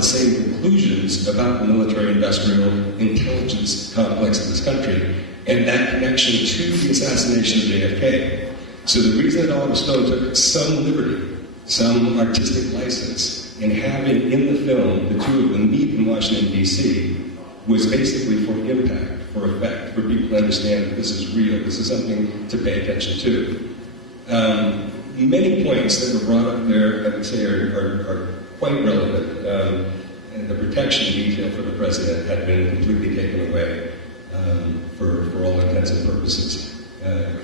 the same conclusions about the military-industrial intelligence complex of this country, and that connection to the assassination of JFK. So the reason that Oliver Stone took some liberty, some artistic license, in having in the film the two of them meet in Washington, D.C., was basically for impact, for effect, for people to understand that this is real, this is something to pay attention to. Many points that were brought up there, I would say, are quite relevant. And the protection detail for the president had been completely taken away for all intents and purposes.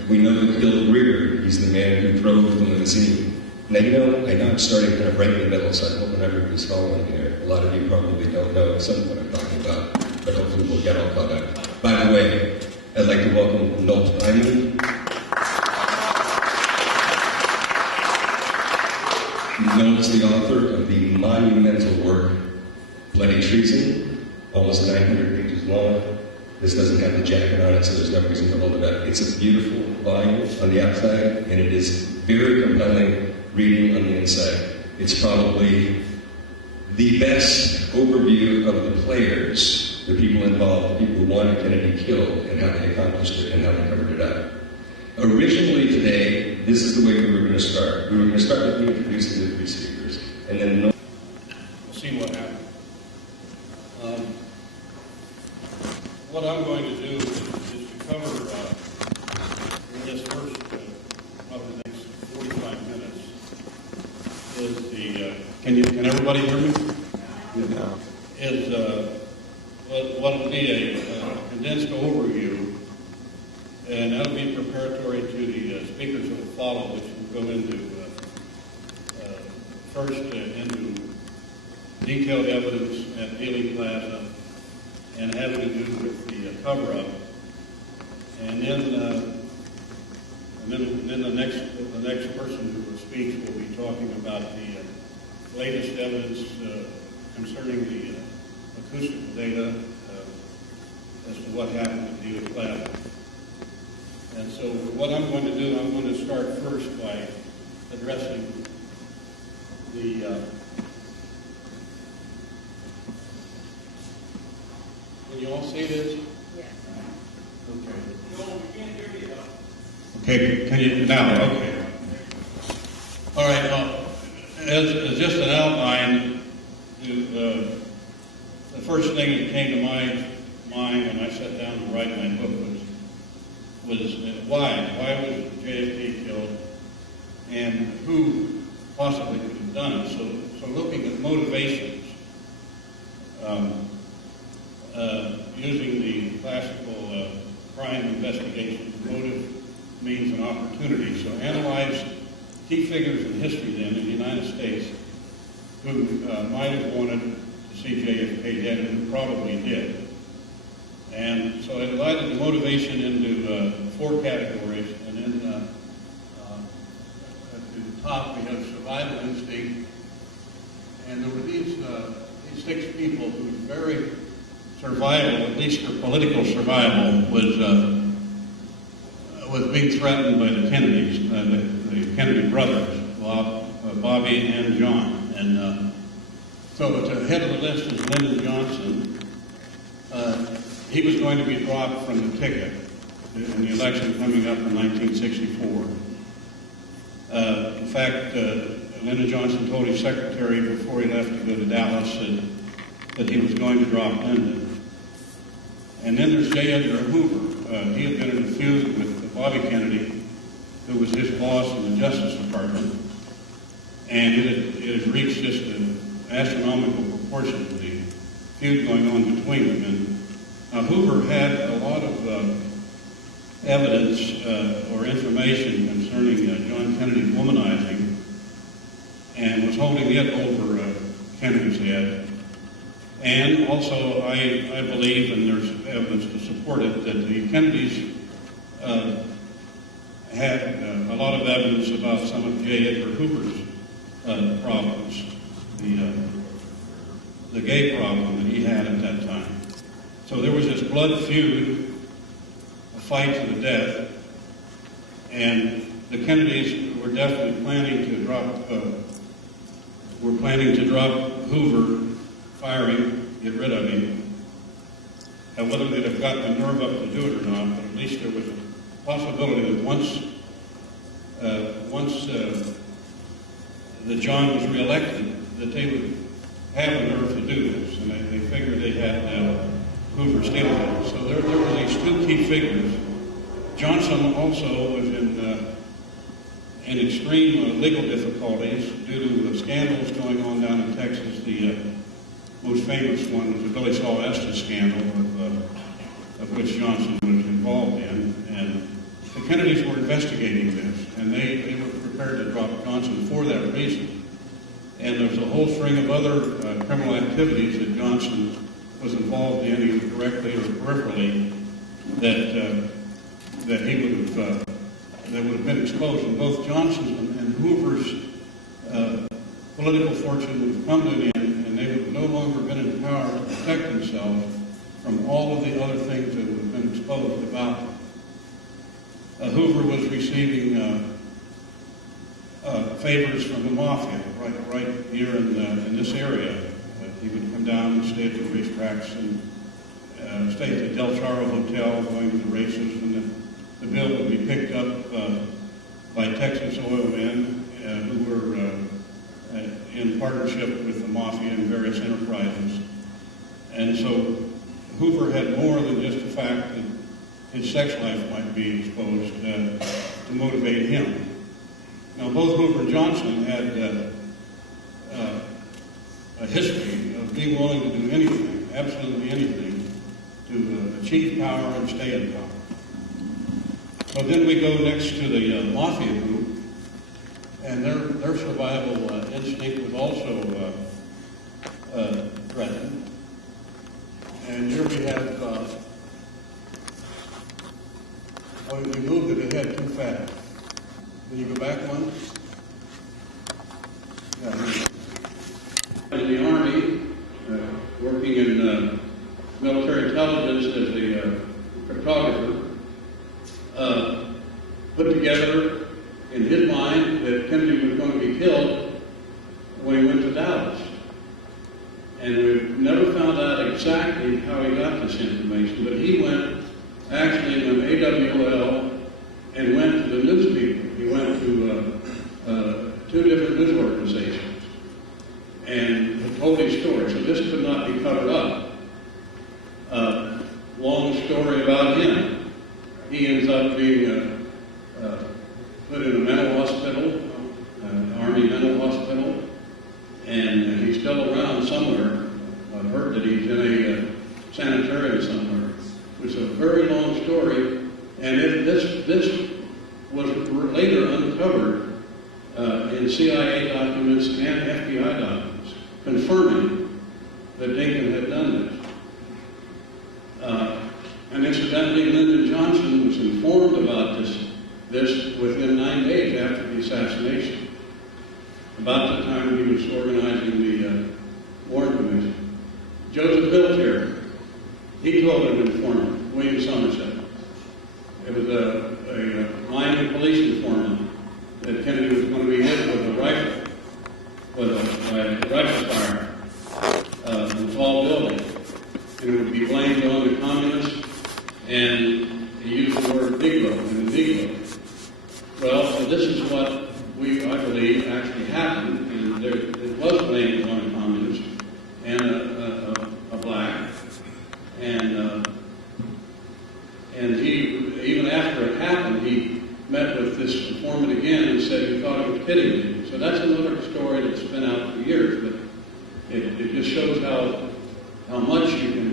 We know that Bill Greer, he's the man who drove the limousine. Now, I know I'm starting kind of right in the middle, so I'm hoping everybody's following here. A lot of you probably don't know some of what I'm talking about, but hopefully we'll get all caught up. By the way, I'd like to welcome Noel Twyman. Noel's the author of the monumental work, Bloody Treason, almost 900 pages long. This doesn't have the jacket on it, so there's no reason to hold it up. It's a beautiful volume on the outside, and it is very compelling reading on the inside. It's probably the best overview of the players, the people involved, the people who wanted Kennedy killed, and how they accomplished it, and how they covered it up. Originally today, this is the way we were going to start. We were going to start with me introducing the three speakers, and then we'll see what happens. What I'm going to do is to cover in this first, probably the next 45 minutes, is the, can everybody hear me? Yeah. Is what will be a condensed overview, and that'll be preparatory to the speakers that will follow, which will go into, first into detailed evidence at Dealey Plaza, and having to do with the cover-up, and then the next person who will speak will be talking about the latest evidence concerning the acoustical data as to what happened at Dealey Plaza. And so, what I'm going to do, I'm going to start first by addressing the Can you all see this? Yes. Okay. No, we can't hear you though. Okay, can you now? Okay. All right. As just an outline, the first thing that came to my mind when I sat down to write my book was why was JFK killed, and who possibly could have done it. So looking at motivations. Using the classical crime investigation, motive, means, and opportunity. So analyze key figures in history then in the United States who might have wanted to see JFK dead and who probably did. And so I divided the motivation into 4 categories, and then at the top we have survival instinct, and there were these 6 people whose very survival, at least their political survival, was being threatened by the Kennedys, the Kennedy brothers, Bobby and John. And so at the head of the list is Lyndon Johnson. He was going to be dropped from the ticket in the election coming up in 1964. In fact, Lyndon Johnson told his secretary before he left to go to Dallas that he was going to drop Lyndon. And then there's J. Edgar Hoover. He had been in a feud with Bobby Kennedy, who was his boss in the Justice Department. And it has reached just an astronomical proportion, the feud going on between them. And Hoover had a lot of evidence or information concerning John Kennedy's womanizing, and was holding it over Kennedy's head. And also, I believe, and there's evidence to support it, that the Kennedys had a lot of evidence about some of J. Edgar Hoover's problems, the gay problem that he had at that time. So there was this blood feud, a fight to the death, and the Kennedys were definitely planning to drop Hoover firing, get rid of him. Whether they'd have gotten the nerve up to do it or not, but at least there was a possibility that once that John was reelected, that they would have the nerve to do this, and they figured they had Hoover stealing it. So there were these two key figures. Johnson also was in extreme legal difficulties due to scandals going on down in Texas. The most famous one was the Billy Saul Estes scandal, of which Johnson was involved in. And the Kennedys were investigating this, and they were prepared to drop Johnson for that reason. And there's a whole string of other criminal activities that Johnson was involved in, either directly or peripherally, that he would have been exposed. And both Johnson's and Hoover's political fortune would have come to an end, and they would have no longer been in power to protect themselves from all of the other things that would have been exposed about them. Hoover was receiving favors from the mafia right here in this area. He would come down and stay at the racetracks and stay at the Del Charo Hotel, going to the races, and the bill would be picked up by Texas oil men who were in partnership with the mafia and various enterprises. And so Hoover had more than just the fact that his sex life might be exposed to motivate him. Now, both Hoover and Johnson had a history of being willing to do anything, absolutely anything, to achieve power and stay in power. So then we go next to the mafia group, and their survival instinct was also threatened. And here we have, we moved it ahead too fast. Can you go back one? Yeah. In the Army, working in military intelligence as a cryptographer, put together in his mind that Kennedy was going to be killed when he went to Dallas. And we've never found out exactly how he got this information, but he went actually from AWL and went to the newspaper. He went to two different news organizations and told his story. So this could not be covered up. Long story about him. He ends up being put in a mental hospital, Army mental hospital, and he's still around somewhere. I've heard that he's in a sanitarium somewhere. It's a very long story, and this was later uncovered in CIA documents and FBI documents, confirming that Lincoln had done this. And incidentally, Lyndon Johnson was informed about this within 9 days after the assassination, about the time he was organizing the Warren Commission. Joseph Pilter, he told an informant, William Somerset. It was a Miami police informant that Kennedy was going to be hit with a rifle, with a rifle fire in a tall building. And it would be blamed on the communists, and he used the word Negro in the Negro. Well, this is what I believe actually happened, and it was blamed on the communists and a black. And he, even after it happened, he met with this informant again and said he thought he was kidding me. So that's another story that's been out for years, but it just shows how much you can.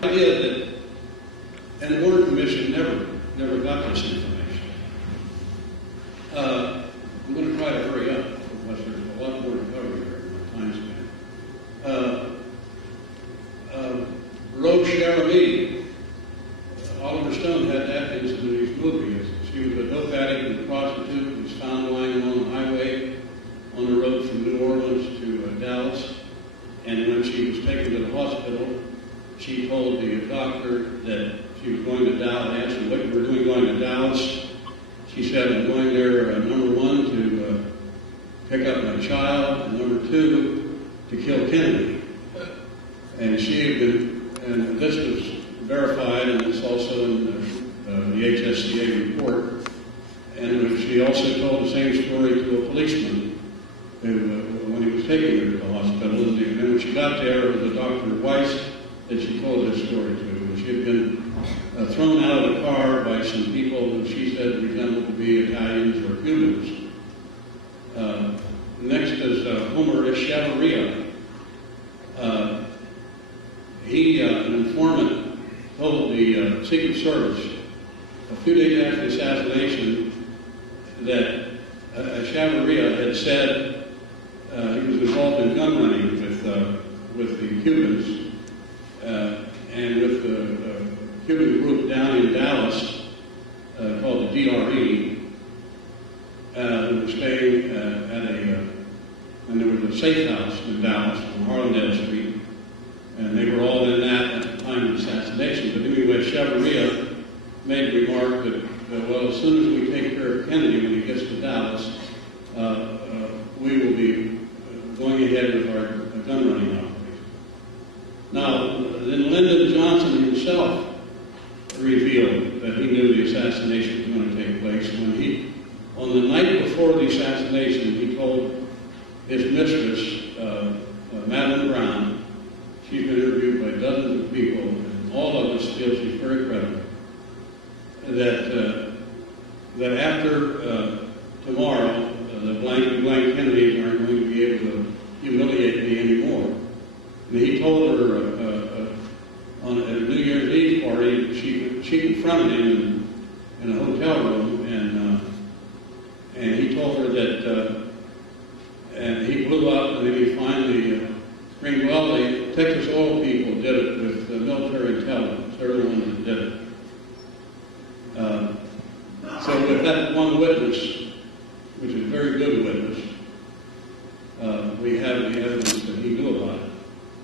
The idea that, and the Warren Commission never got this information. I'm going to try to hurry up because there's a lot more to cover here in my time span. Rose Sharamee, Oliver Stone had that in his movie. She was a dope addict and a prostitute who was found lying along the highway on the road from New Orleans to Dallas. And when she was taken to the hospital, she told the doctor that she was going to Dallas. I asked her what you were doing going to Dallas. She said, I'm going there, number one, to pick up my a child, and number two, to kill Kennedy. And she had been, and this was verified, and it's also in the HSCA report, and she also told the same story to a policeman who, when he was taking her to the hospital, and when she got there, it was a Dr. Weiss that she told this story to. She had been thrown out of the car by some people who she said resembled to be Italians or Cubans. Next is Homer Echevarria. An informant told the Secret Service a few days after the assassination that Echevarria had said he was involved in gun running with the Cubans and with the Cuban group down in Dallas called the DRE. Who were staying and there was a safe house in Dallas on Harlandale Street, and they were all in that at the time of the assassination. But anyway, Echevarria made a remark that, well, as soon as we take care of Kennedy when he gets to Dallas, we will be going ahead with our gun running operation. Now, then Lyndon Johnson himself revealed that he knew the assassination was going to take place when on the night before the assassination, he told his mistress, Madeleine Brown, she's been interviewed by dozens of people, and all of us feel she's very credible, that after tomorrow, the blank Kennedys aren't going to be able to humiliate me anymore. And he told her on a New Year's Eve party, she confronted him in a hotel room, and he told her that, and he blew up, and then he finally screamed, well, the Texas oil people did it with military intelligence. They're the ones that did it. So with that one witness, which is a very good witness, we have the evidence that he knew about it.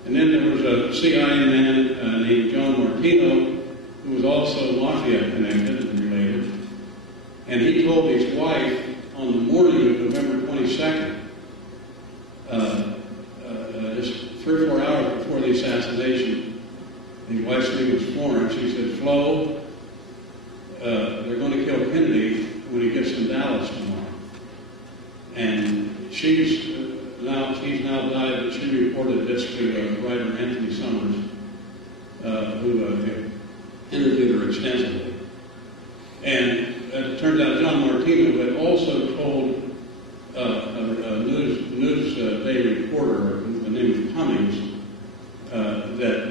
And then there was a CIA man named John Martino, who was also mafia connected and related, and he told his wife on the morning of November 22nd, just 3 or 4 hours before the assassination, his wife's name was Florence. He said, Flo, they're going to kill Kennedy when he gets to Dallas tomorrow. And she's now died, but she reported this to writer Anthony Summers, who interviewed her extensively. And it turns out John Martino had also told a news day reporter, the name of Cummings, that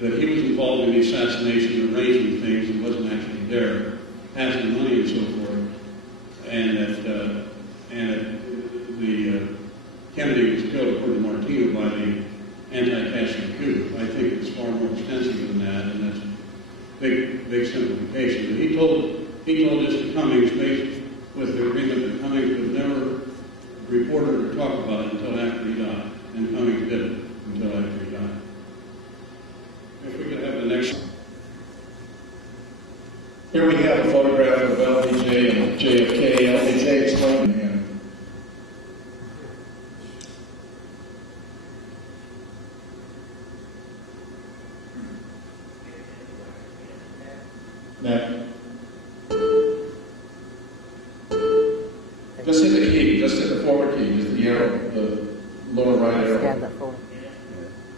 he was involved in the assassination, arranging things, and wasn't actually there, passing money and so forth, and that the Kennedy was killed, according to Martino, by the anti-Castro coup. I think it's far more extensive than that, and that's big simplification. But he told this to Cummings based with the agreement that Cummings would never report it or talk about it until after he died. And Cummings did it until after he died. If we could have the next one. Here we have a photograph of LBJ and JFK. LBJ explained to him. Now, just hit the key, just hit the forward key, just the arrow, the lower right arrow.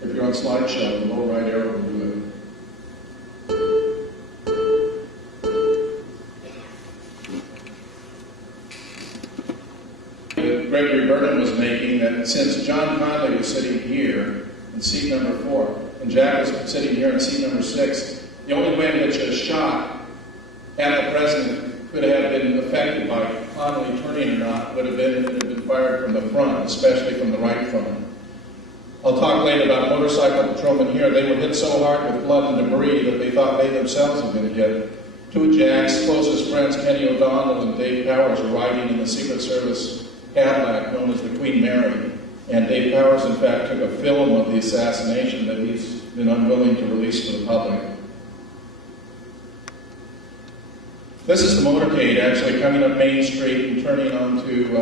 If you're on slideshow, the lower right arrow will do it. Gregory Burnham was making that since John Conley was sitting here in seat number 4, and Jack was sitting here in seat number 6, the only way in which a shot at the president could have been affected by Conley turning or not would have been if it had been fired from the front, especially from the right front. I'll talk later about motorcycle patrolmen here. They were hit so hard with blood and debris that they thought they themselves had been hit. 2 of Jack's closest friends, Kenny O'Donnell and Dave Powers, were riding in the Secret Service Cadillac known as the Queen Mary. And Dave Powers, in fact, took a film of the assassination that he's been unwilling to release to the public. This is the motorcade actually coming up Main Street and turning onto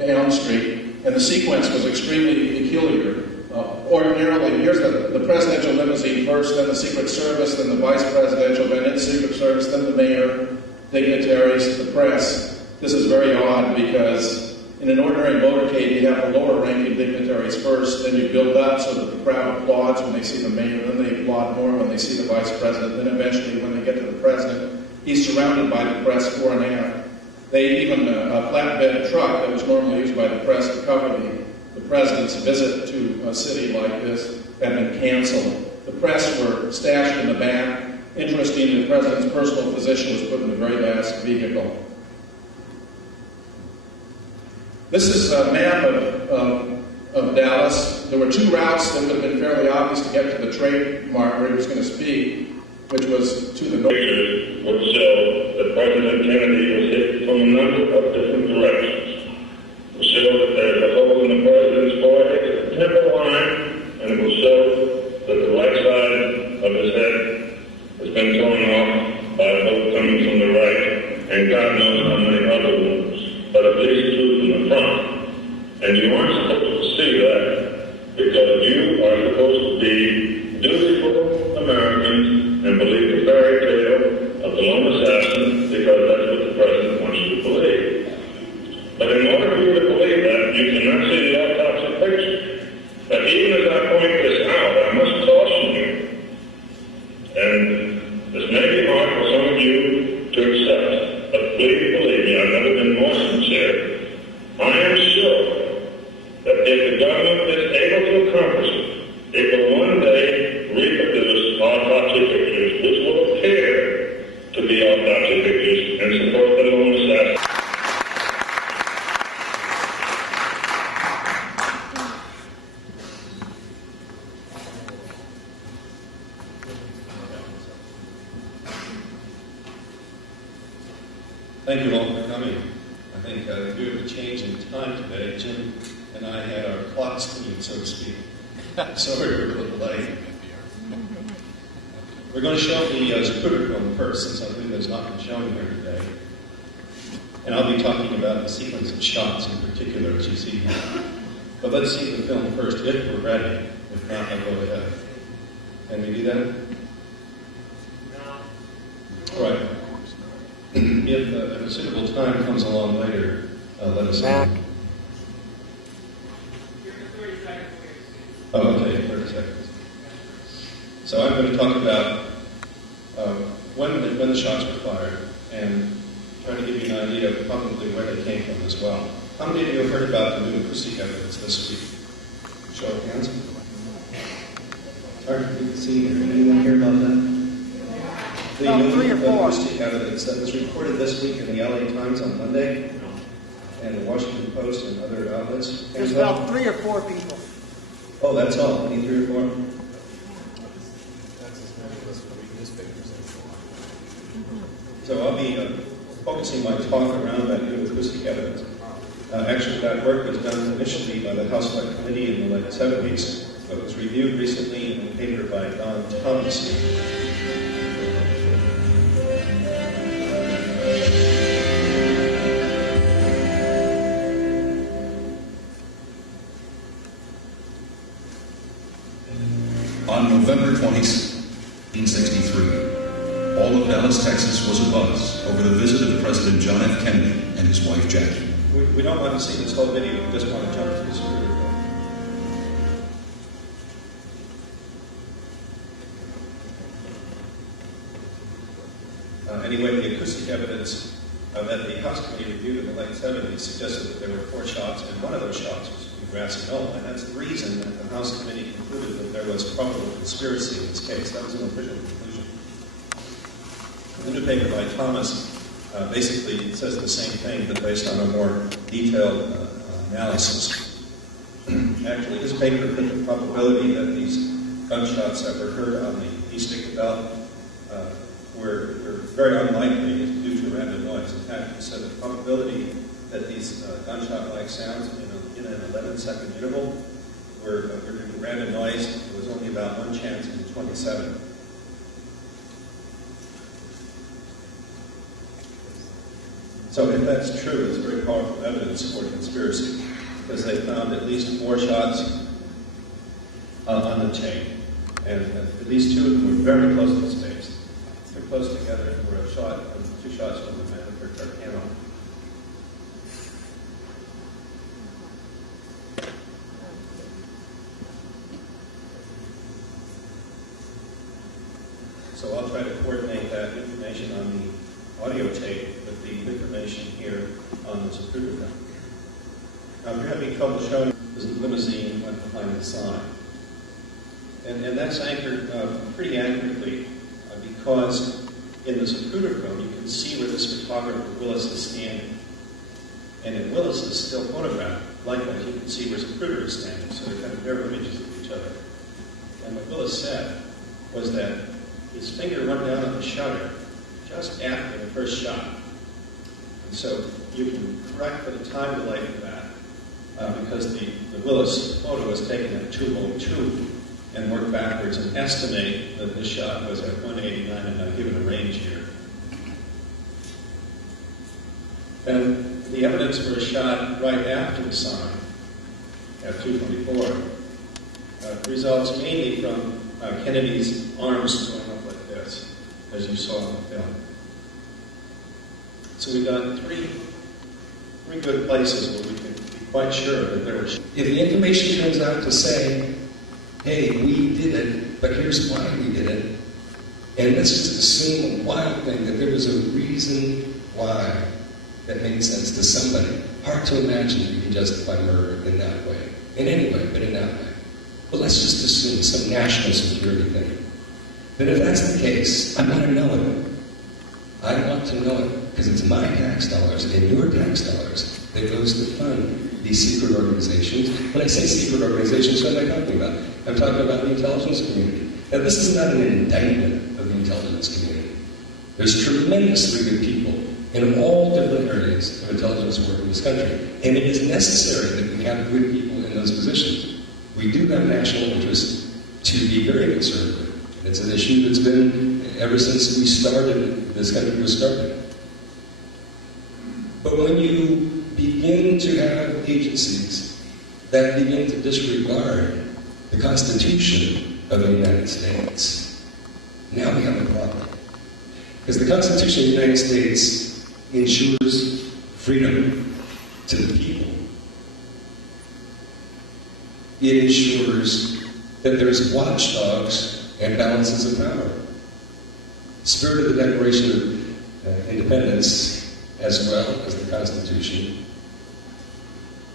Elm Street. and the sequence was extremely peculiar. Ordinarily, here's the presidential limousine first, then the Secret Service, then the vice presidential, then in Secret Service, then the mayor, dignitaries, the press. This is very odd because in an ordinary motorcade, you have the lower-ranking dignitaries first, then you build up so that the crowd applauds when they see the mayor, then they applaud more when they see the vice president, then eventually when they get to the president, he's surrounded by the press fore and aft. They even, a flatbed truck that was normally used by the press to cover the president's visit to a city like this had been canceled. The press were stashed in the back. Interestingly, the president's personal physician was put in the very last vehicle. This is a map of Dallas. There were two routes that would have been fairly obvious to get to the trademark where he was going to speak, which was to the north. Pictures would show that President Kennedy was hit from a number of different directions. It will show that there's a hole in the president's forehead at the temple line, and it will show that the right side of his head has been torn off by a bolt coming from the right, and God knows how many other wounds, but at least two from the front. And you aren't supposed to see that because you are supposed to be dutiful Americans and believe the fairy tale of the lone assassin because that's what the president wants you to believe. But in order for you to believe that, you cannot see the autopsy picture. But even as I point this out, I must caution you, and this may be hard for some of you to accept, but please believe me, I've never been more sincere. I am sure that if the government is able to accomplish it, it will one day reproduce autopsy pictures which will appear to be autopsy pictures and support the lone assassin. Thank you all for coming. I think due to the change in time today, Jim and I had our clocks cleaned, so to speak. Sorry we're a little late. We're going to show the Zapruder film first, since I believe it's not been shown here today. And I'll be talking about the sequence of shots in particular, as you see here. But let's see the film first, if we're ready. If not, I'll go ahead. Can we do that? No. All right. If a suitable time comes along later, let us know. Oh, okay, 30 seconds. So I'm going to talk about when the shots were fired and try to give you an idea of probably where they came from as well. How many of you have heard about the new acoustic evidence this week? Show of hands. Sorry, you can see. Anyone hear about that? The new 3 or 4 acoustic evidence that was reported this week in the LA Times on Monday, and the Washington Post and other outlets. There's about 3 or 4 people. Oh, that's all? Only 3 or 4? So I'll be focusing my talk around that new acoustic evidence. Actually, that work was done initially by the House Select Committee in the late 70s, but was reviewed recently in a paper by Don Thomas. On November 20, 1963, all of Dallas, Texas was abuzz over the visit of President John F. Kennedy and his wife Jackie. We don't want to see this whole video, we just want to jump to this video. Anyway, the acoustic evidence that the House Committee reviewed in the late 70s suggested that there were 4 shots, and one of those shots was in grassy knoll, and that's the reason that the House Committee concluded that there was probable conspiracy in this case. That was an official conclusion. The new paper by Thomas basically says the same thing, but based on a more detailed analysis. Actually, this paper put the probability that these gunshots that were heard on the E-stick belt were very unlikely due to random noise. In fact, it said the probability that these gunshot-like sounds in an 11-second interval were due to random noise, it was only about 1 chance in 27. So if that's true, it's very powerful evidence for conspiracy. because they found at least 4 shots on the tape. And at least 2 of them were very closely spaced. They're close together for a shot, 2 shots from the Mantik or Twyman. So I'll try to coordinate that information on the audio tape with the information here on the Zapruder film. Now, if you're having trouble showing, the limousine went behind the sign. And that's anchored pretty accurately because in the Zapruder film, you can see where this photographer, Willis, is standing. And in Willis's still photograph, likewise, you can see where Zapruder is standing. So they're kind of mirror images of each other. And what Willis said was that his finger went down on the shutter just after the first shot. And so you can correct for the time delay for that because the Willis photo was taken at 2:02 and work backwards and estimate that this shot was at 189 and I've given a range here. And the evidence for a shot right after the sign at 2:24 results mainly from Kennedy's arms going up like this, as you saw in the film. So we got three good places where we can be quite sure that there was. If the information turns out to say, hey, we did it, but here's why we did it, and let's just assume a wild thing that there was a reason why that made sense to somebody. Hard to imagine you can justify murder in that way. In any way, but in that way. But let's just assume some national security thing. Then if that's the case, I want to know it. I want to know it because it's my tax dollars and your tax dollars that goes to fund these secret organizations. When I say secret organizations, what am I talking about? I'm talking about the intelligence community. Now, this is not an indictment of the intelligence community. There's tremendously good people in all different areas of intelligence work in this country. And it is necessary that we have good people in those positions. We do have national interest to be very concerned with. And it's an issue that's been ever since we started, this country was started. But when you begin to have agencies that begin to disregard the Constitution of the United States, now we have a problem. Because the Constitution of the United States ensures freedom to the people. It ensures that there's watchdogs and balances of power. The spirit of the Declaration of Independence, as well as the Constitution,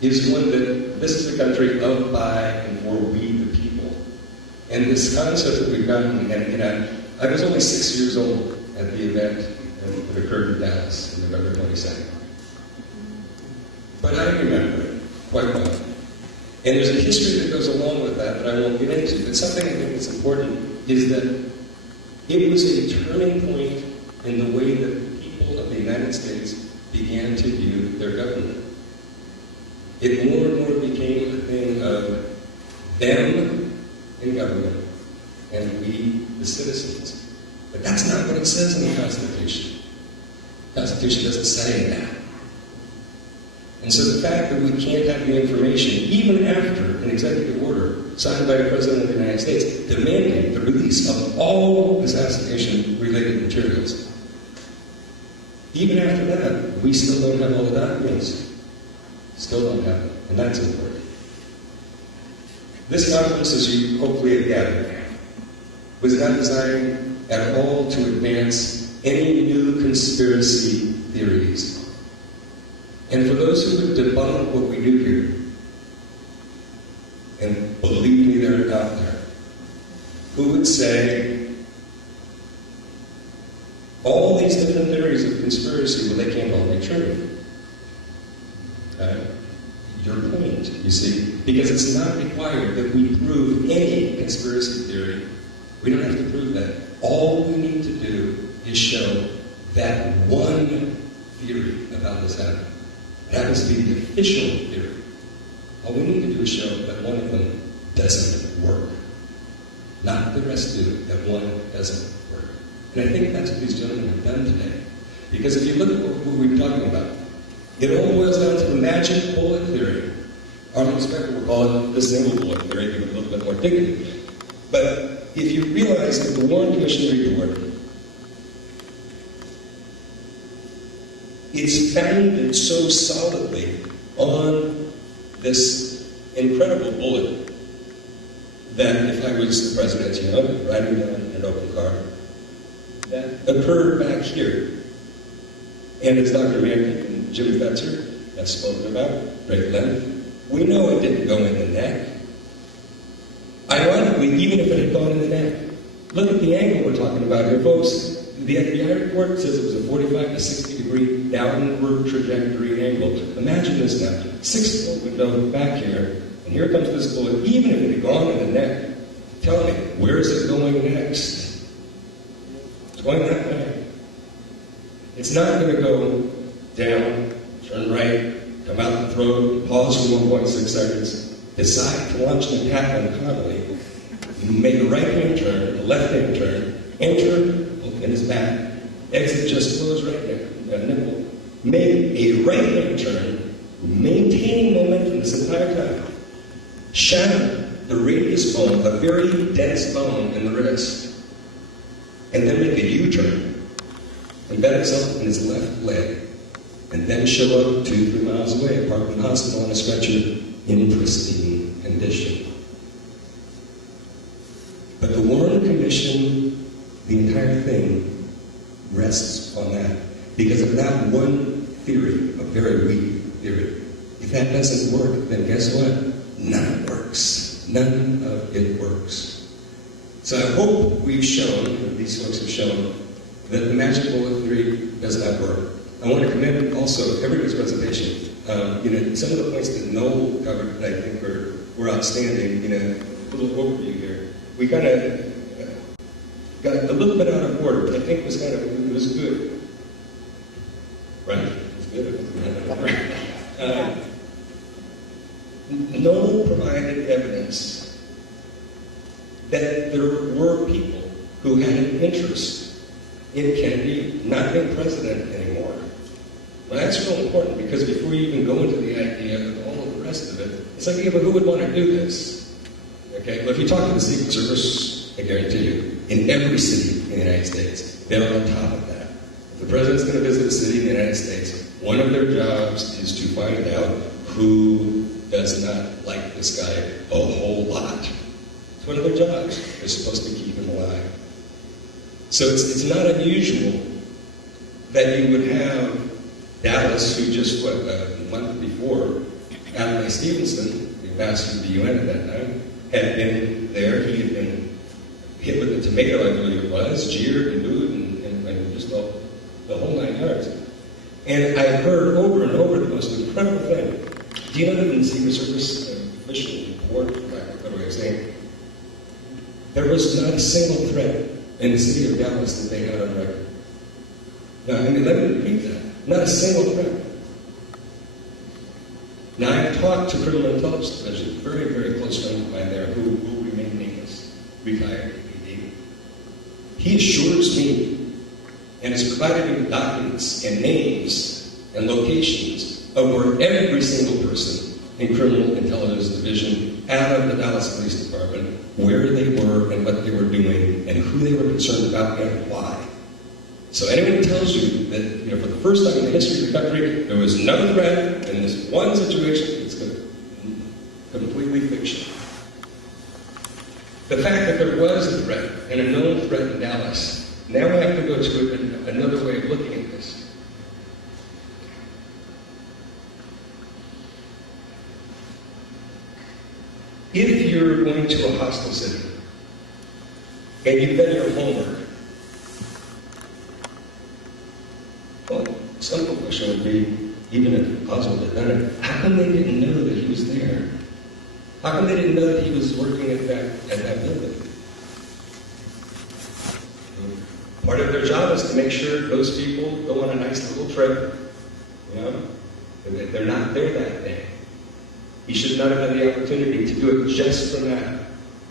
is one that this is a country of, by, and for we the people. And this concept that we've gotten, and I was only 6 years old at the event that occurred in Dallas on November 22nd. But I remember it quite well. And there's a history that goes along with that I won't get into. But something I think that's important is that it was a turning point in the way that the people of the United States began to view their government. It more and more became a thing of them in government and we, the citizens. But that's not what it says in the Constitution. The Constitution doesn't say that. And so the fact that we can't have the information, even after an executive order signed by the President of the United States demanding the release of all assassination-related materials, even after that, we still don't have all the documents. Still don't have them, and that's important. This conference, as you hopefully have gathered, was not designed at all to advance any new conspiracy theories. And for those who would debunk what we do here, and believe me, they're out there, who would say all these different theories of conspiracy, well, they can't all be true. Your point, you see, because it's not required that we prove any conspiracy theory. We don't have to prove that. All we need to do is show that one theory about this happening. It happens to be the official theory. All we need to do is show that one of them doesn't work. Not the rest do, that one doesn't work. And I think that's what these gentlemen have done today. Because if you look at what we're talking about, it all boils down to the magic bullet theory. Army inspector will call it the single bullet theory, give it a little bit more dignity. But if you realize that the Warren Commission report, it's founded so solidly on this incredible bullet that if I was the president, riding down in an open car, that occurred back here. And as Dr. Mantik and Jim Fetzer have spoken about, great length, we know it didn't go in the neck. Ironically, even if it had gone in the neck, look at the angle we're talking about here, folks. The FBI report says it was a 45 to 60 degree downward trajectory angle. Imagine this now. 6-foot window back here, and here comes this bullet. Even if it had gone in the neck, tell me, where is it going next? It's going that way. It's not going to go down, turn right, come out the throat, pause for 1.6 seconds, decide to launch an attack on Connolly, make a right-hand turn, a left-hand turn, enter in his back, exit just close right there, nipple, make a right-hand turn, maintaining momentum this entire time, shatter the radius bone, a very dense bone in the wrist, and then make a U-turn, embed itself in his left leg, and then show up 2-3 miles away, parked in the hospital on a stretcher in pristine condition. But the Warren Commission, the entire thing rests on that. Because of that one theory, a very weak theory, if that doesn't work, then guess what? None of it works. None of it works. So I hope we've shown, or these folks have shown, that the magic bullet theory does not work. I want to commend also everybody's presentation. Some of the points that Noel covered that I think were outstanding. A little overview here. We kind of got a little bit out of order, but I think it was good. Right? It was good. Noel provided evidence that there were people who had an interest in Kennedy not being president anymore. Well, that's real important because before you even go into the idea of all of the rest of it, it's like, yeah, but who would want to do this? Okay, well, if you talk to the Secret Service, I guarantee you, in every city in the United States, they're on top of that. If the president's going to visit a city in the United States, one of their jobs is to find out who does not like this guy a whole lot. It's one of their jobs. They're supposed to keep him alive. So it's not unusual that you would have Dallas, who just, a month before, Adlai Stevenson, the ambassador to the UN at that time, had been there. He had been hit with a tomato, I believe it was, jeered and booed, and just the whole 9 yards. And I heard over and over the most incredible thing. Do you know that in the Secret Service official report, what do I say? There was not a single threat in the city of Dallas that they had on record. Now, let me repeat that. Not a single threat. Now, I've talked to criminal intelligence division, a very, very close friend of mine there, who will remain nameless, retired AD. He assures me, and has provided me with documents and names and locations of where every single person in criminal intelligence division out of the Dallas Police Department, where they were and what they were doing, and who they were concerned about and why. So anyone who tells you that, for the first time in the history of the country, there was no threat in this one situation, it's completely fiction. The fact that there was a threat, and a known threat in Dallas, now we have to go to another way of looking at this. If you're going to a hostile city, and you've done your homework, well, simple question would be, even if Oswald had done it, how come they didn't know that he was there? How come they didn't know that he was working at that building? Part of their job is to make sure those people go on a nice little trip. They're not there that day. He should not have had the opportunity to do it just for that.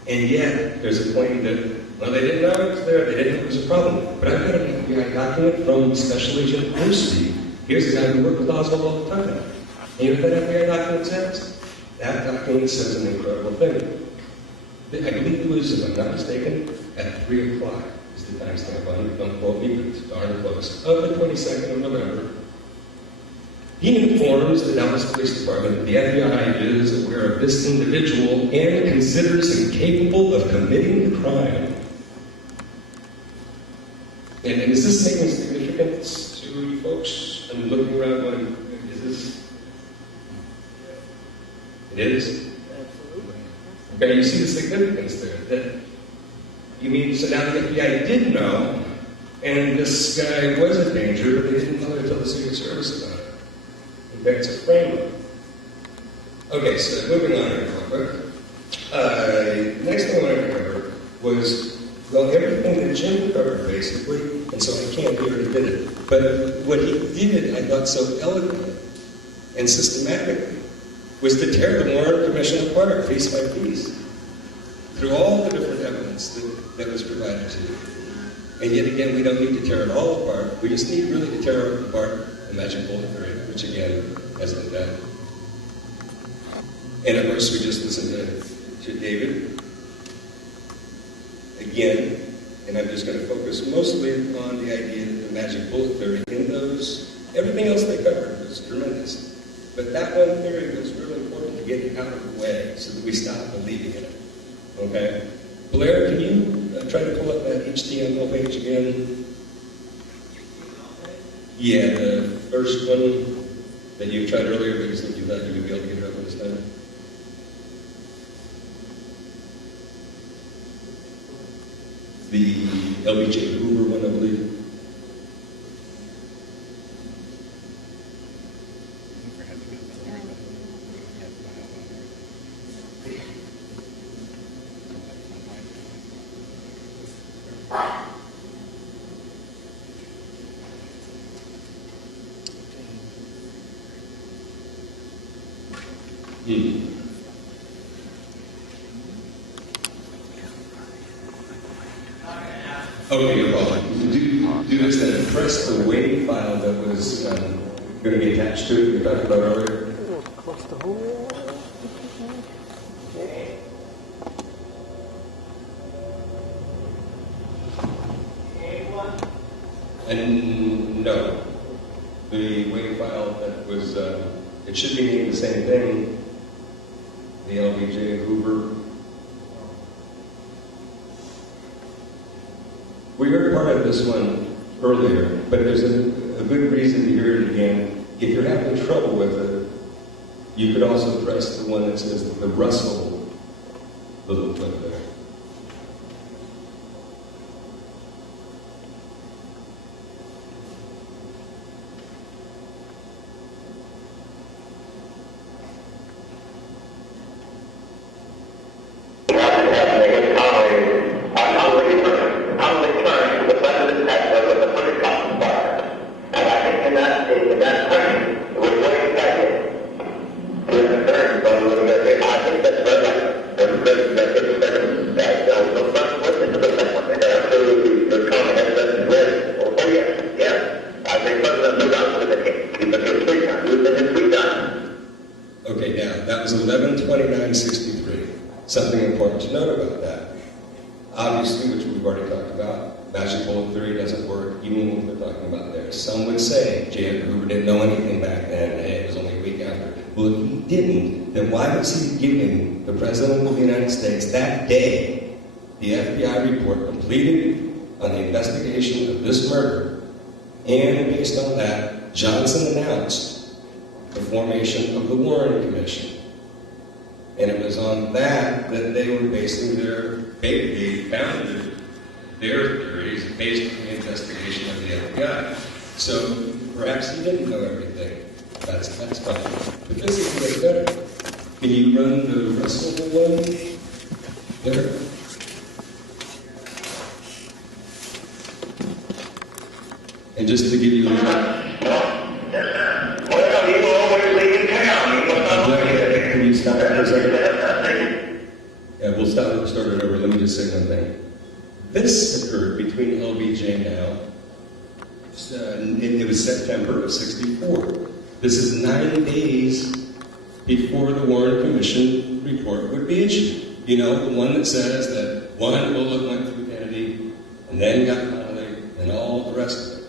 And yet, there's a claim that, well, they didn't know it was there, they didn't know it was a problem. But I've got an FBI document from Special Agent Percy. Here's the guy who worked with Oswald all the time. And you know what that FBI document says? That document says an incredible thing. I believe it was, if I'm not mistaken, at 3 o'clock is the timestamp on it. Don't quote me, but it's darn close. Of the 22nd of November, he informs the Dallas Police Department that the FBI is aware of this individual and considers him capable of committing the crime. And is this making significance to you folks? I'm looking around going, is this? It is? Okay, you see the significance there. That you mean, so now the FBI did know, and this guy was a danger, but they didn't bother to tell the Secret Service about it. In fact, it's a framework. Okay, so moving on here real quick. Next thing I wanted to cover was, well, everything that Jim covered, basically, and so I can't hear he did it. But what he did, I thought so eloquently and systematically, was to tear the Warren Commission apart, piece by piece, through all the different evidence that was provided to you. And yet again, we don't need to tear it all apart. We just need really to tear apart the magic bullet theory, which again has been done. And of course, we just listened to David again, and I'm just going to focus mostly on the idea that the magic bullet theory in those, everything else they covered was tremendous. But that one theory was really important to get it out of the way so that we stop believing in it. Okay? Blair, can you try to pull up that HTML page again? Yeah, the first one that you tried earlier, but you said you thought you would be able to get it up this time. The LBJ Hoover one, I believe. Okay, no problem. Do this then. Press the WAV file that was going to be attached to it we talked about earlier. And no, the WAV file that was, it should be named the same thing, the LBJ Hoover. We heard part of this one earlier, but there's a good reason to hear it again. If you're having trouble with it, you could also press the one that says the Russell little clip there. Okay, now, that was 11/29/63. Something important to note about that. Obviously, which we've already talked about, magic bullet theory doesn't work, even what we're talking about there. Some would say JFK Hoover didn't know anything back then, and it was only a week after. Well, if he didn't, then why was he giving the President of the United States that day the FBI report completed on the investigation of this murder? And based on that, Johnson announced the formation of the Warren Commission. And it was on that they were basing they founded their theories based on the investigation of the FBI. So perhaps he didn't know everything. That's fine. But this is way better. Can you run the Russell one there? And just to give you a little can you stop it for a second? Yeah, we'll stop it and start it over. Let me just say one thing. This occurred between LBJ now. It was September of '64. This is 9 days before the Warren Commission report would be issued. You know, the one that says that one bullet went through Kennedy and then got Connolly and all the rest of it.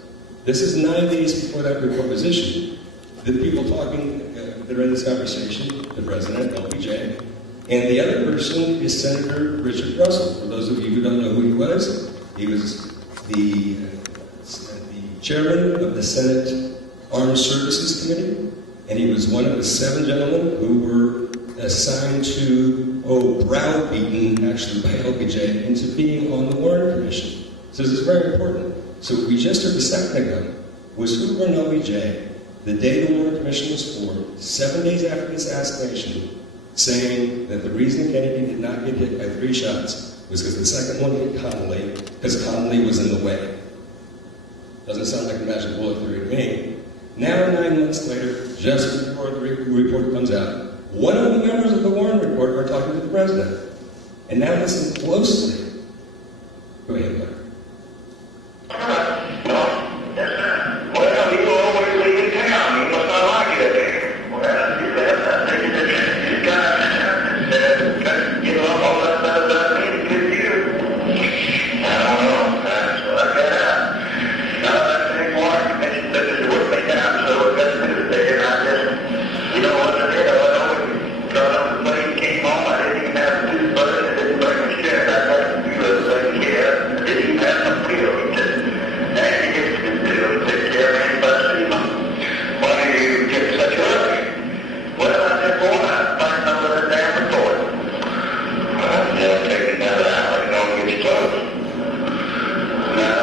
This is 9 days before that report was issued. The people talking that are in this conversation, the president, LBJ, and the other person is Senator Richard Russell. For those of you who don't know who he was the chairman of the Senate Armed Services Committee, and he was one of the 7 gentlemen who were assigned to, browbeaten actually by LBJ into being on the Warren Commission. So this is very important. So what we just heard a second ago was Hoover and LBJ, the day the Warren Commission was formed, 7 days after the assassination, saying that the reason Kennedy did not get hit by 3 shots was because the second one hit Connolly, because Connolly was in the way. Doesn't sound like a magic bullet theory to me. Now, 9 months later, just before the report comes out, one of the members of the Warren report are talking to the president. And now listen closely. Go ahead, Larry. Well, you always leave in town. You must not like it up here. Well, you said, I think you got to get off all that stuff about me to get you. I don't know. So I got out. Now that's anymore. Commission said this would be down, so it doesn't do today. And I just, you know what I did? I always got on the plane, came home. I didn't even have a toothbrush. I didn't bring a shit. I had to do everything here. I didn't even have some pills. Take care of anybody. Why do you get such a rush? Well, I said, boy, I find some of that damn report. Well, they'll take it down the alley and don't get you close. No.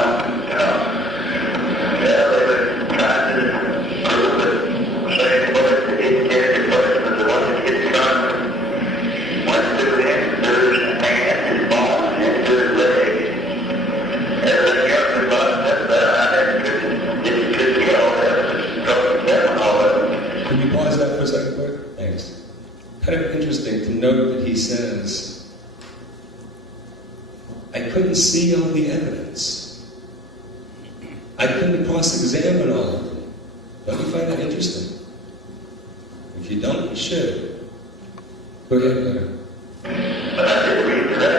Yeah, they were trying to prove it. Saying the bullet that didn't get the bullet was the one that hit the gun. Went through his hand, his bones, into his leg. Everything else was about that. Can you pause that for a second, quick? Thanks. Kind of interesting to note that he says, I couldn't see all the evidence. I couldn't cross-examine all of them. Don't you find that interesting? If you don't, you should. Go ahead, Larry. But I did read that.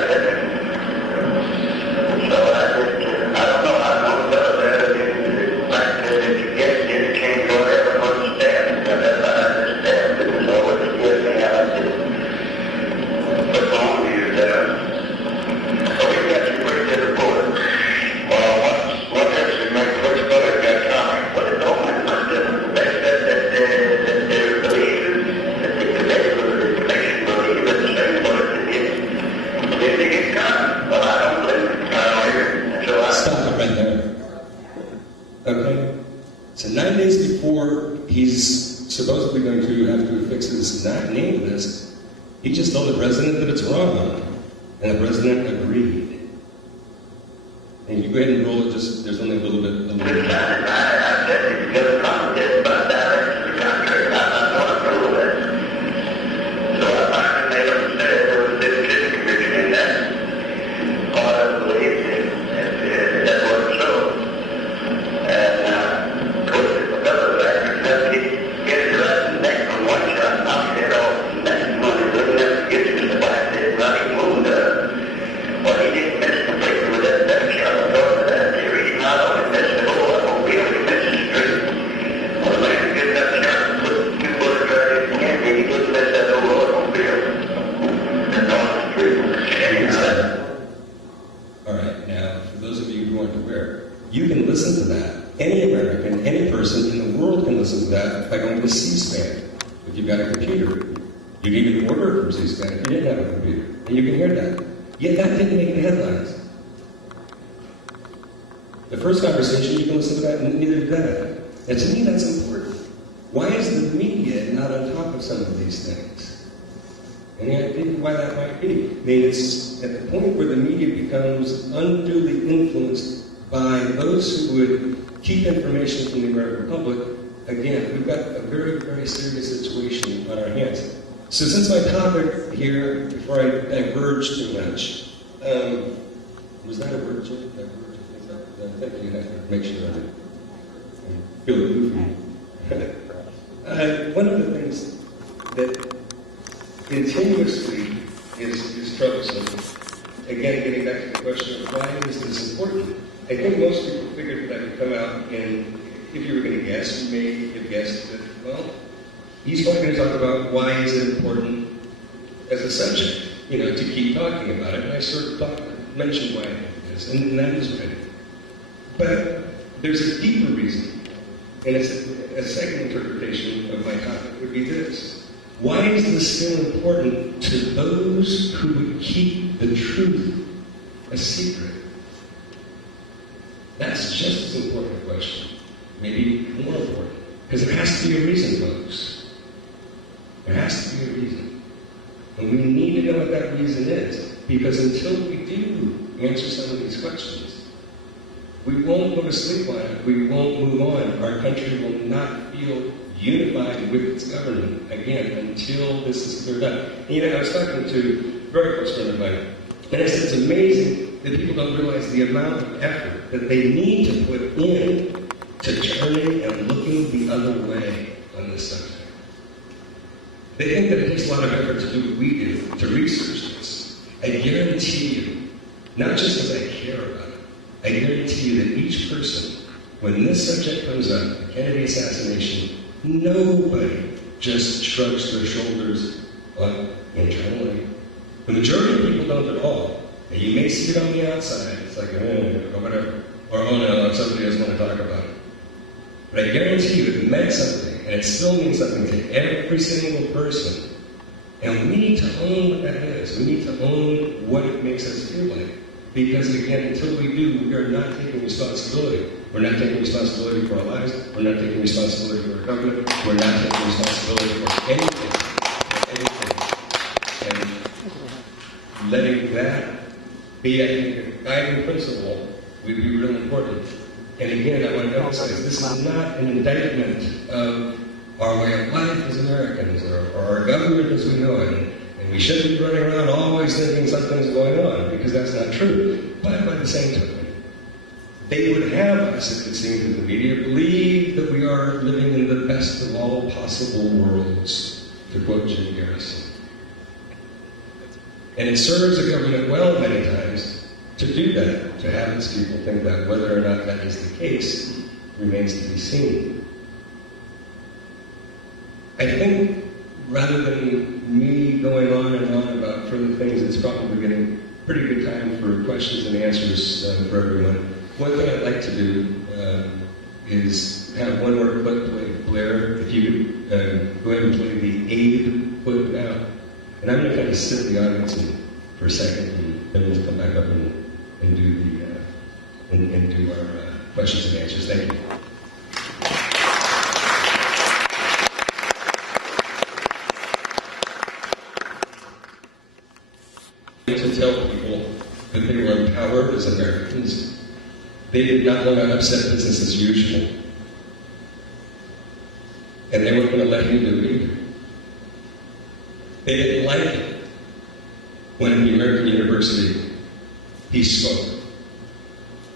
So I don't know. I don't know that. The fact that if you get it, can't go there and understand. And that's I understand. It was always a good thing. I like to put on you there. So we got you pretty good report. Well, what else did make first bullet got coming? Well, it don't make much difference. They said that they believe that the commission believe that the same bullet that did they get coming? Well, I don't believe it. I don't hear it. So Stop it right there. Okay? So 9 days before he's supposedly going to have to fix his name of this, he just told the president that it's wrong. And the president agreed. And you go ahead and roll it, there's only a little bit. I said it's going to come this, but that's the country. I'm not going to prove it. So I finally made him say there was this kid commission in that. All I believed in, and that wasn't so. And of course, if another factor said he gets it right in the neck from one shot, knocked it off, and next money doesn't have to get to the back, it's not even moved up. Well, he didn't miss completely with that neck shot. I thought of that theory. He not only missed the whole automobile, he missed the street. Well, the man gets that shot and put 2 bullets right in the end, he didn't miss that whole automobile. And on the street. All right, now, for those of you who aren't aware, you can listen to that. Any American, any person in the world can listen to that by going to C-SPAN. If you've got a computer, you can even order it from C-SPAN if you didn't have a computer. And you can hear that. Yet that didn't make the headlines. The first conversation, you can listen to that, and neither did that. And to me, that's important. Why is the media not on top of some of these things? Any idea why that might be? I mean, it's at the point where the media becomes unduly influenced by those who would keep information from the American public. Again, we've got a very, very serious situation on our hands. So since my topic here, before I diverge too much, was that a word, Jim? Diverge? Thank you. I have to make sure I feel goofy. One of the things that continuously is troublesome. Again, getting back to the question of why is this important? I think most people figured that would come out, and if you were going to guess, you may have guessed that, well, he's going to talk about why is it important as a subject, to keep talking about it. And I sort of mentioned why I think it is, and that is right. But there's a deeper reason, and it's a second interpretation of my topic would be this. Why is this still important to those who would keep the truth a secret? That's just as important a question, maybe more important, because there has to be a reason, folks. There has to be a reason. And we need to know what that reason is, because until we do answer some of these questions, we won't go to sleep on it, we won't move on. Our country will not feel unified with its government, again, until this is cleared up. I was talking to a very close friend of mine, and I said it's amazing that people don't realize the amount of effort that they need to put in to turning and looking the other way on this subject. They think that it takes a lot of effort to do what we do, to research this. I guarantee you, not just because I care about it, I guarantee you that each person, when this subject comes up, the Kennedy assassination, nobody just shrugs their shoulders internally. The majority of people don't at all. And you may see it on the outside. It's like, or whatever. Or, oh no, somebody doesn't want to talk about it. But I guarantee you it meant something. And it still means something to every single person. And we need to own what that is. We need to own what it makes us feel like. Because again, until we do, we are not taking responsibility. We're not taking responsibility for our lives. We're not taking responsibility for our government. We're not taking responsibility for anything. And letting that be, I think, a guiding principle would be really important. And again, I want to emphasize, this is not an indictment of our way of life as Americans or our government as we know it. And we shouldn't be running around always thinking something's going on, because that's not true. But by the same token, they would have us, it would seem to the media, believe that we are living in the best of all possible worlds, to quote Jim Garrison. And it serves the government well many times to do that, to have its people think that. Whether or not that is the case remains to be seen. I think rather than me going on and on about further things, it's probably getting pretty good time for questions and answers for everyone. One thing I'd like to do is have one more clip played. Blair, if you could go ahead and play the Abe clip now. And I'm going to kind of sit in the audience for a second, and then we'll come back up and do our questions and answers. Thank you. To tell people that they were empowered as Americans. They did not want to upset business as usual. And they weren't going to let him do it either. They didn't like it when at the American University he spoke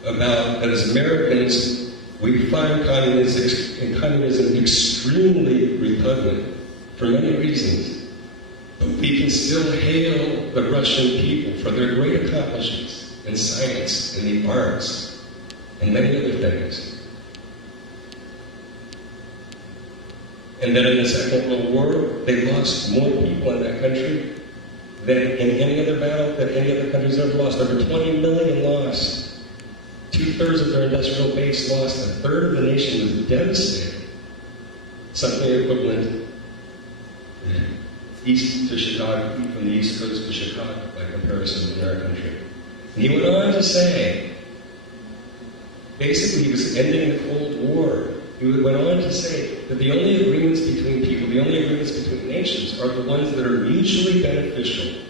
about that as Americans we find communism extremely repugnant for many reasons. But we can still hail the Russian people for their great accomplishments in science, in the arts, and many other things. And then in the Second World War, they lost more people in that country than in any other battle that any other country's ever lost. Over 20 million lost. 2/3 of their industrial base lost. 1/3 of the nation was devastated. Something equivalent east to Chicago, from the East Coast to Chicago, by comparison with our country. And he went on to say, basically he was ending the Cold War. He went on to say that the only agreements between people, the only agreements between nations are the ones that are mutually beneficial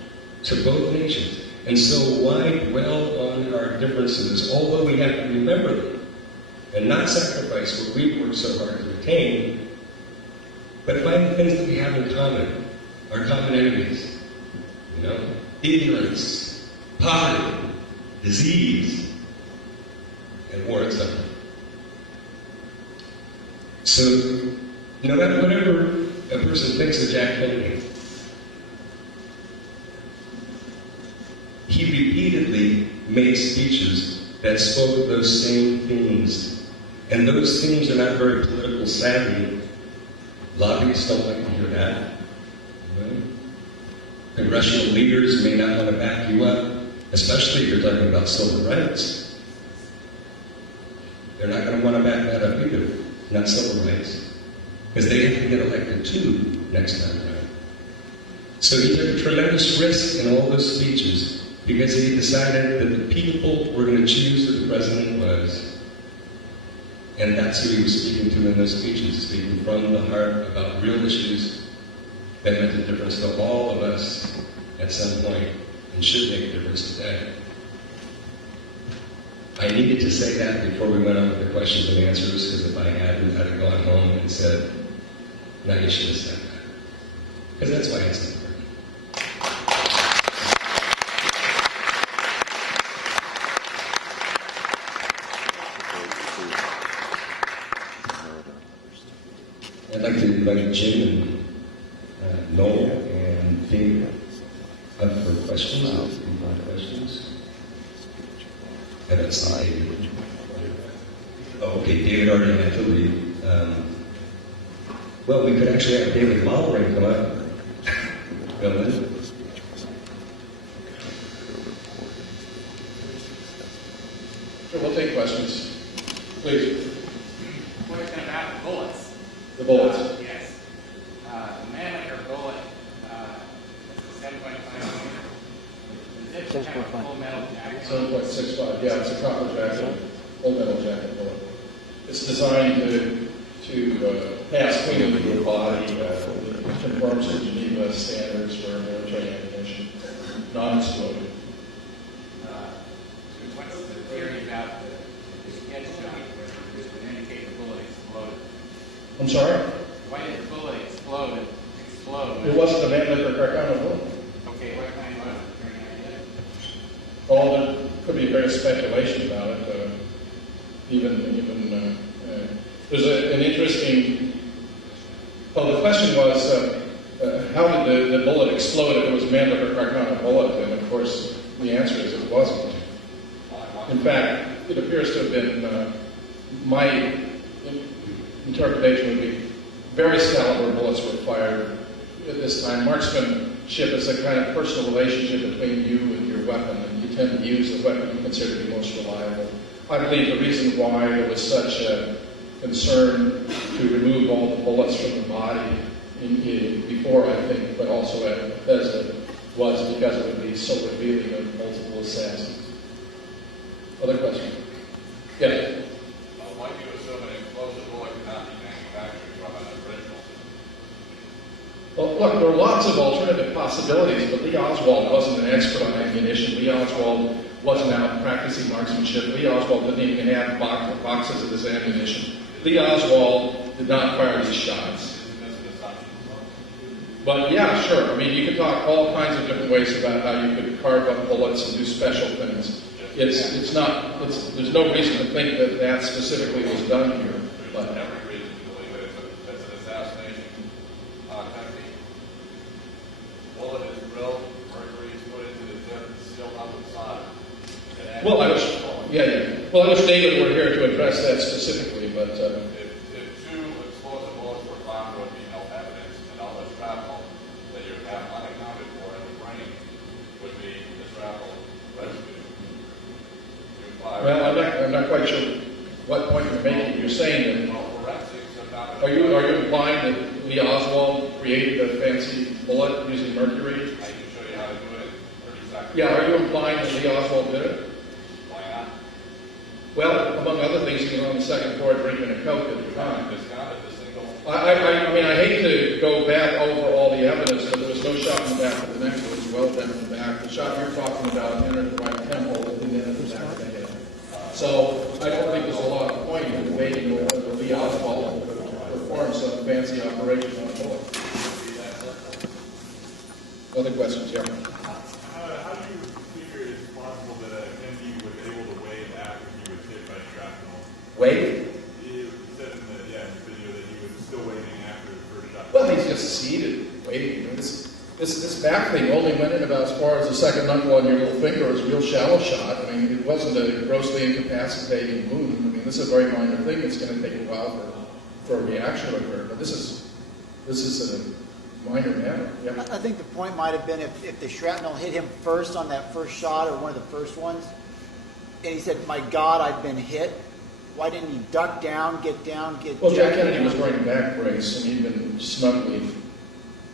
to both nations. And so why dwell on our differences, although we have to remember them and not sacrifice what we've worked so hard to attain, but find the things that we have in common, our common enemies, ignorance, poverty, disease, and war and suffering. So, no matter whatever a person thinks of Jack Kennedy, he repeatedly made speeches that spoke those same themes. And those themes are not very political savvy. Lobbyists don't like to hear that. Right? Congressional leaders may not want to back you up, especially if you're talking about civil rights. They're not going to want to back that up either, not civil rights, because they have to get elected too next time around. So he took a tremendous risk in all those speeches because he decided that the people were going to choose who the president was. And that's who he was speaking to in those speeches, speaking from the heart about real issues that meant a difference to all of us at some point and should make a difference today. I needed to say that before we went on with the questions and answers, because if I hadn't, I'd have gone home and said, no, you should have said that. Because that's why it's important. I'd like to invite Jim and Noel and David up for questions. Questions. And that's David. Oh, okay, David already had to leave. Well, we could actually have David Mollering come up. Go ahead. Sure, we'll take questions. Please. Question about the bullets. The bullets. Yes. The Mannlicher bullet, it's a 7.5 millimeter. Is it kind of a full metal jacket? 7.65. Yeah, it's a copper jacket, full metal jacket bullet. It's designed to pass cleanly through your body. It conforms to Geneva standards for military ammunition, non-exploding. What's the theory about the headshot where it would indicate the bullet exploded? I'm sorry? Why did the bullet explode? It wasn't the Mannlicher Carcano bullet. Okay, what kind was it? Well, there could be various speculation about it. There's an interesting. Well, the question was, how did the bullet explode if it was a Mannlicher Carcano bullet? And of course, the answer is it wasn't. In fact, it appears to have been my interpretation would be various caliber bullets were fired at this time. Marksmanship is a kind of personal relationship between you and your weapon, and you tend to use the weapon you consider to be most reliable. I believe the reason why there was such a concern to remove all the bullets from the body before, I think, but also at Fetzer, was because it would be so revealing of multiple assassins. Other questions? Yes? Why do you assume an explosive bullet cannot be manufactured from an original system? Well, look, there are lots of alternative possibilities, but Lee Oswald wasn't an expert on ammunition. Lee Oswald wasn't out practicing marksmanship. Lee Oswald didn't even have boxes of this ammunition. Lee Oswald did not fire these shots. Isn't this an assumption? But yeah, sure. I mean, you could talk all kinds of different ways about how you could carve up bullets and do special things. There's no reason to think that specifically was done here. But Every reason to believe it. It's an assassination technique. Bullet is drilled, mercury is put into the tip, sealed up with solder. well, I wish David were here to address that specifically, but If two explosive bullets were found, there would be no evidence, and all the shrapnel that you have unaccounted for in the brain would be the shrapnel residue. well, I'm not quite sure what point you're making. You're saying that. Are you implying that Lee Oswald created a fancy bullet using mercury? I can show you how to do it in 30 seconds. Yeah, are you implying that Lee Oswald did it? Why not? Well, among other things, he was on the second floor drinking a Coke at the time. Discounted the single. I mean, I hate to go back over all the evidence, but there was no shot in the back of the neck. It was well down in the back. The shot you're talking about entered the right temple and didn't enter the back of the head. So I don't think there's a lot of point in debating whether Lee Oswald performed some fancy operation on a bullet. Other questions, yeah? How do you figure it's possible that Kennedy was able to wave after he was hit by shrapnel? Wave? It said in the video that he was still waving after his first shot. Well, he's just seated, waiting. This this back thing only went in about as far as the second knuckle on your little finger. It was a real shallow shot. I mean, it wasn't a grossly incapacitating wound. I mean, this is a very minor thing. It's going to take a while for a reaction to occur. But this is a minor matter. Yep. I think the point might have been if the shrapnel hit him first on that first shot or one of the first ones, and he said, "My God, I've been hit." Why didn't he duck down, get Well, Jack Kennedy was wearing a back brace, and he'd been snugly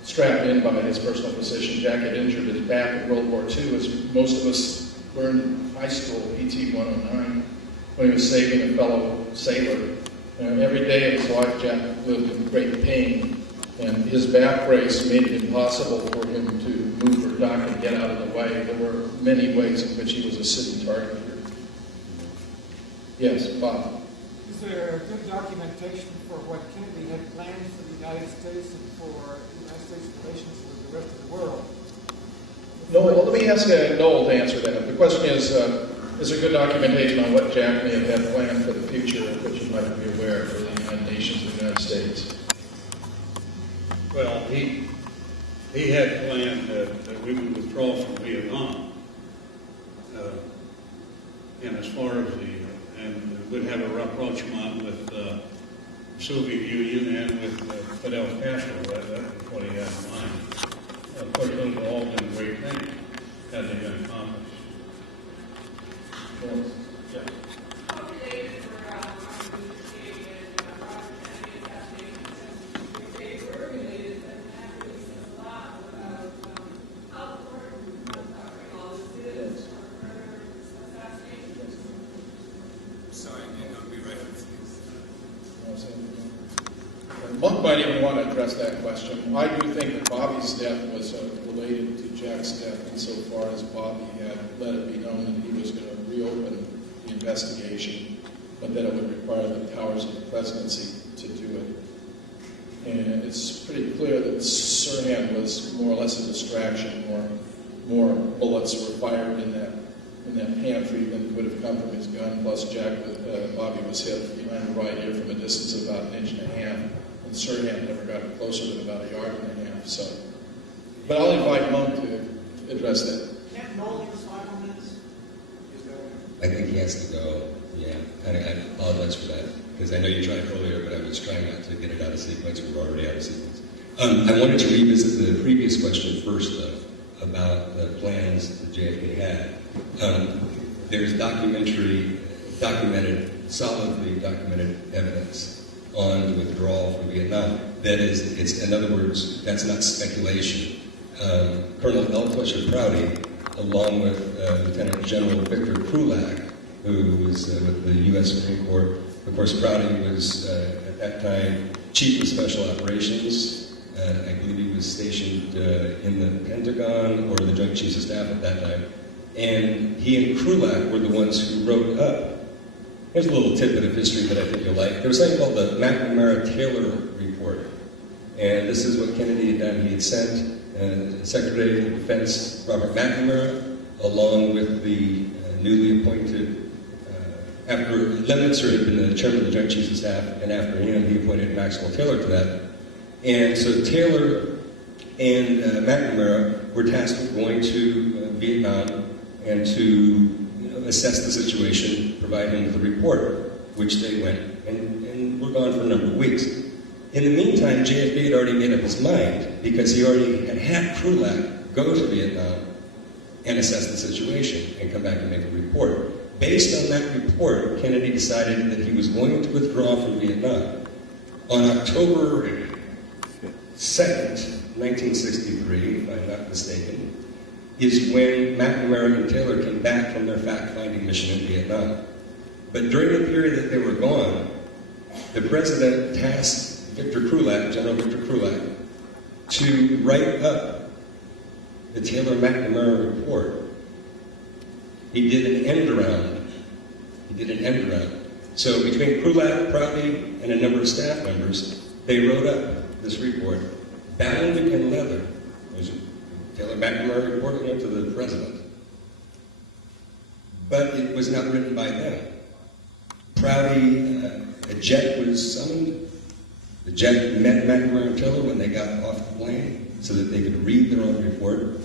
strapped in by his personal physician. Jack had injured his back in World War II, as most of us were in high school, PT 109, when he was saving a fellow sailor. Every day of his life, Jack lived in great pain, and his back brace made it impossible for him to move or duck and get out of the way. There were many ways in which he was a sitting target here. Yes, Bob. Is there good documentation for what Kennedy had planned for the United States and for United States relations with the rest of the world? Noel, let me ask Noel to answer that. The question is there good documentation on what Jack may have had planned for the future, of which you might be aware for the United Nations and the United States? Well, he had planned that we would withdraw from Vietnam. And as far as and would have a rapprochement with the Soviet Union and with Fidel Castro. That was what he had in mind. Of course, those have all been great things had they been accomplished. Yeah. Monk might even want to address that question. I do think that Bobby's death was related to Jack's death insofar as Bobby had let it be known that he was going to reopen the investigation, but that it would require the powers of the presidency to do it. And it's pretty clear that Sirhan was more or less a distraction. More bullets were fired in that pantry than would have come from his gun. Plus, Bobby was hit behind the right ear from a distance of about 1.5 inches. And Sirhan never got closer than about 1.5 yards. So, but I'll invite Monk to address that. Can't Noel use 5 more minutes? I think he has to go. Yeah, and I apologize for that because I know you tried earlier, but I was trying not to get it out of sequence. We were already out of sequence. I wanted to revisit the previous question first, though, about the plans that JFK had. There's solidly documented evidence on the withdrawal from Vietnam. That is, in other words, that's not speculation. Colonel L. Fletcher Prouty, along with Lieutenant General Victor Krulak, who was with the U.S. Marine Corps. Of course, Prouty was, at that time, Chief of Special Operations. I believe he was stationed in the Pentagon or the Joint Chiefs of Staff at that time. And he and Krulak were the ones who wrote up. Here's a little tidbit of history that I think you'll like. There was something called the McNamara-Taylor Report. And this is what Kennedy had done. He had sent Secretary of Defense Robert McNamara, along with the newly appointed, after Lemonster had been the chairman of the Joint Chiefs of Staff, and after him, he appointed Maxwell Taylor to that. And so Taylor and McNamara were tasked with going to Vietnam and to assess the situation, provide him with a report, which they went and were gone for a number of weeks. In the meantime, JFK had already made up his mind because he already had Krulak go to Vietnam and assess the situation and come back and make a report. Based on that report, Kennedy decided that he was going to withdraw from Vietnam. On October 2nd, 1963, if I'm not mistaken, is when McNamara and Taylor came back from their fact-finding mission in Vietnam. But during the period that they were gone, the president tasked Victor Krulak, General Victor Krulak, to write up the Taylor-McNamara report. He did an end around. So between Krulak, Prouty, and a number of staff members, they wrote up this report, bound in leather. Taylor-McNamara report went to the president. But it was not written by them. Prouty, a jet was summoned. The jet met McNamara and Taylor when they got off the plane. so that they could read their own report.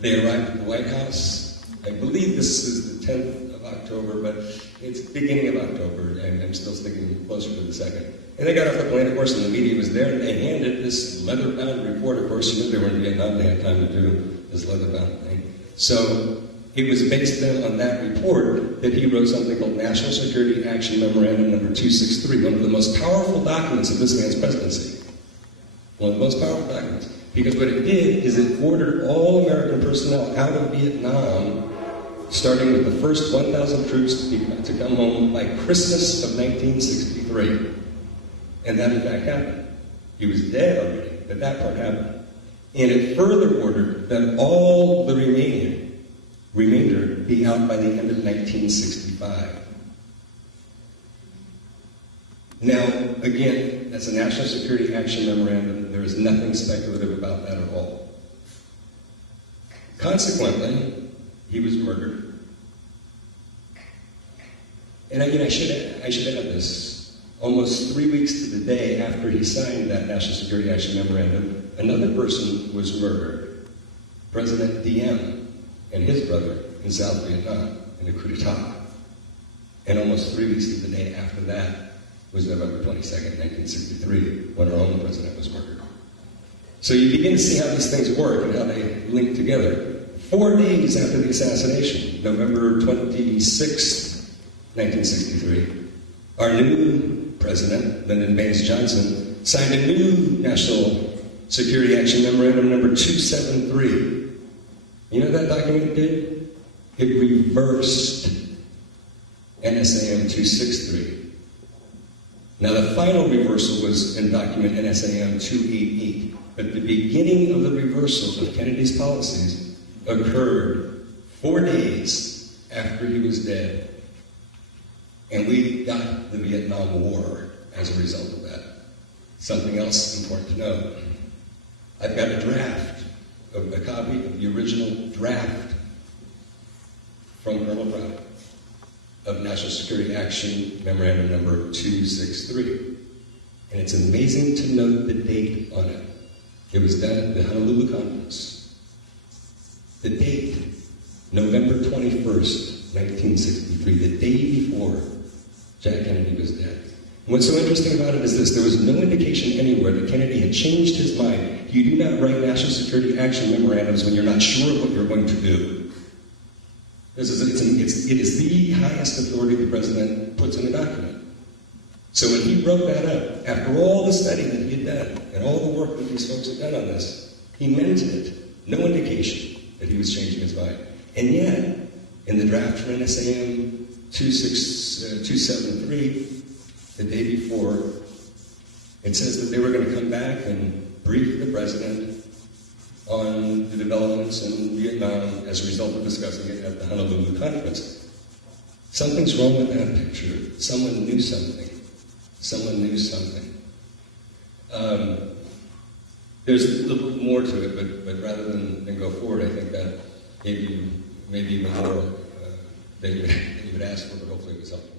They arrived at the White House. I believe this is the 10th of October, but it's beginning of October, and I'm still sticking closer to the 2nd. And they got off the plane, of course, and the media was there, and they handed this leather-bound report. Of course, you know they were in Vietnam, they had time to do this leather-bound thing. So it was based then on that report that he wrote something called National Security Action Memorandum number 263, one of the most powerful documents of this man's presidency. One of the most powerful documents. Because what it did is it ordered all American personnel out of Vietnam, starting with the first 1,000 troops to come home by Christmas of 1963. And that in fact happened. He was dead already, but that part happened. And it further ordered that all the remainder be out by the end of 1965. Now, again, that's a National Security Action Memorandum. There is nothing speculative about that at all. Consequently, he was murdered. And I should add this. Almost 3 weeks to the day after he signed that National Security Action Memorandum, another person was murdered, President Diem and his brother in South Vietnam in a coup d'etat. And almost 3 weeks to the day after that was November 22nd, 1963, when our own president was murdered. So you begin to see how these things work and how they link together. 4 days after the assassination, November 26th, 1963, our new president, Lyndon Baines Johnson, signed a new National Security Action Memorandum number 273. You know what that document did? It reversed NSAM 263. Now the final reversal was in document NSAM 288, but the beginning of the reversal of Kennedy's policies occurred 4 days after he was dead. And we got the Vietnam War as a result of that. Something else important to know. I've got a copy of the original draft from Colonel Prouty of National Security Action Memorandum number 263. And it's amazing to note the date on it. It was done at the Honolulu Conference. The date, November 21st, 1963, the day before Jack Kennedy was dead. And what's so interesting about it is this: there was no indication anywhere that Kennedy had changed his mind. You do not write National Security Action Memorandums when you're not sure what you're going to do. It is the highest authority the president puts in a document. So when he wrote that up, after all the study that he had done, and all the work that these folks had done on this, he meant it. No indication that he was changing his mind. And yet, in the draft for NSAM 273, the day before, it says that they were going to come back and brief the president on the developments in Vietnam as a result of discussing it at the Honolulu Conference. Something's wrong with that picture. Someone knew something. Someone knew something. There's a little bit more to it, but rather than go forward, I think that maybe even more that you would ask for, but hopefully it was helpful.